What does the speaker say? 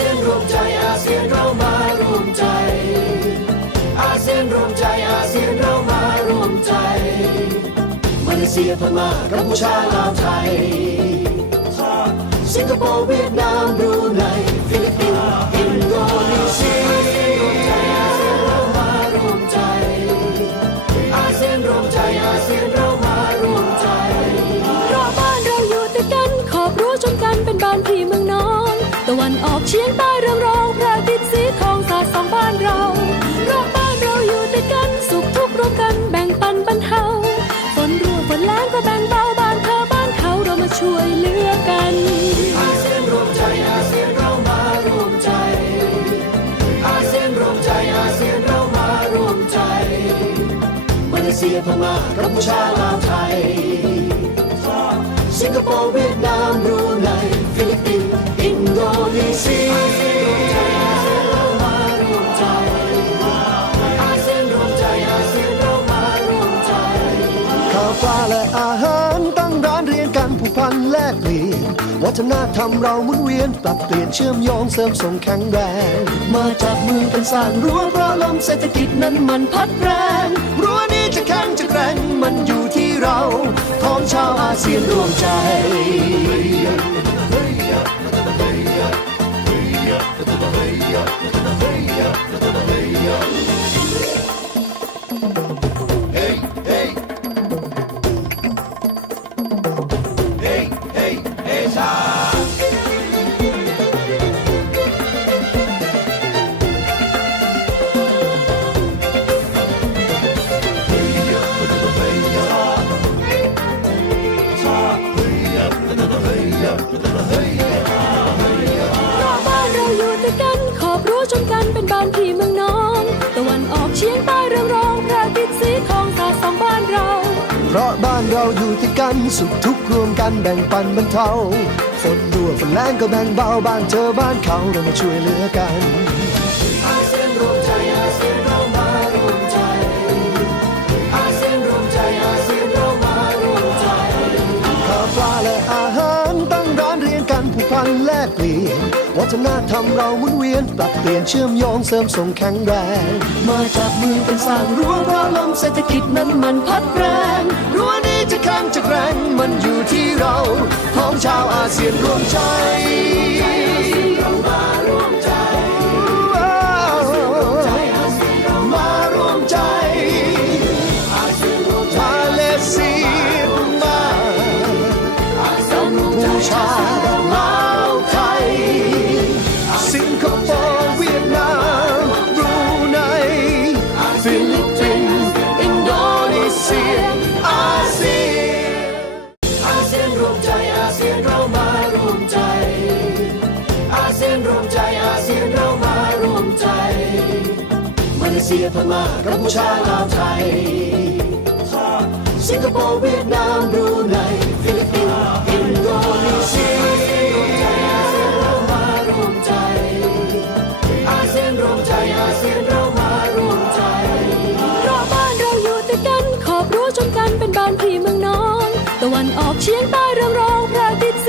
ซียนรวมใจอาเซียนเรามารวมใจ อาเซียนรวมใจอาเซียนเรามารวมใจมาเลเซียพม่ากัมพูชาลาวไทยสิงคโปร์เวียดนามบรู กเฉียงใต้เรืองรองพระอาทิตย์สีทองสาดส่องบ้านเราเพราะบ้านเราอยู่ติดกันสุขทุกข์ร่วมกันแบ่งปันบรรเทาฝนรั่วฝนแล้งก็แบ่งเบาบ้านเธอบ้านเขาเรามาช่วยเหลือกันอาเซียนรวมใจอาเซียนเรามารวมใจ อาเซียนรวมใจอาเซียนเรามารวมใจมาเลเซียพม่ากัมพูชาลาวไทยสิงคโปร์เวียดนามบรูไปลาและอาหารตั้งร้านเรียนกันผูกพันแลกเปลี่ยนวัฒนธรรมเราหมุนเวียนปรับเปลี่ยนเชื่อมโยงเสริมส่งแข็งแรง มาจับมือกันสร้างรั้วเพราะลมเศรษฐกิจนั้นมันพัดแรงรั้วนี้จะแข็งจะแกร่งมันอยู่ที่เราท้องชาวอาเซียนร่วมใจ กัน ขอบรู้ชนกันเป็นบ้านพี่เมืองน้องตะวันออกเฉียงใต้เรืองรองพระอาทิตย์สีทองสาดส่องบ้านเรา เพราะบ้านเราอยู่ที่กันสุขทุกข์รวมกันแบ่งปันบรรเทาฝนรั่วฝนแรงก็แบ่งเบาบ้านเธอบ้านเขาเรามาช่วยเหลือกันอา เปลี่ยน วัฒนธรรมเราหมุนเวียน ปรับเปลี่ยนเชื่อมโยงเสริมส่งแข็งแรง มาจับมือกันสร้างรั้วเพราะลมเศรษฐกิจนั้นมันพัดแรงรั้วนี้จะแข็งจะแกร่งมันอยู่ที่เราท้องชาวอาเซียนรวมใจ ฟิลิปปินส์อินโดนีเซียอาเซียนอาเซียนรวมใจอาเซียนเรามารวมใจ อาเซียนรวมใจอาเซียนเรามารวมใจ มาเลเซียพม่ากัมพูชาลาวไทย สิงคโปร์เวียดนามบรูไนฟิลิปปินส์ วันออกเชียงใต้เรืองรองพระอาทิตย์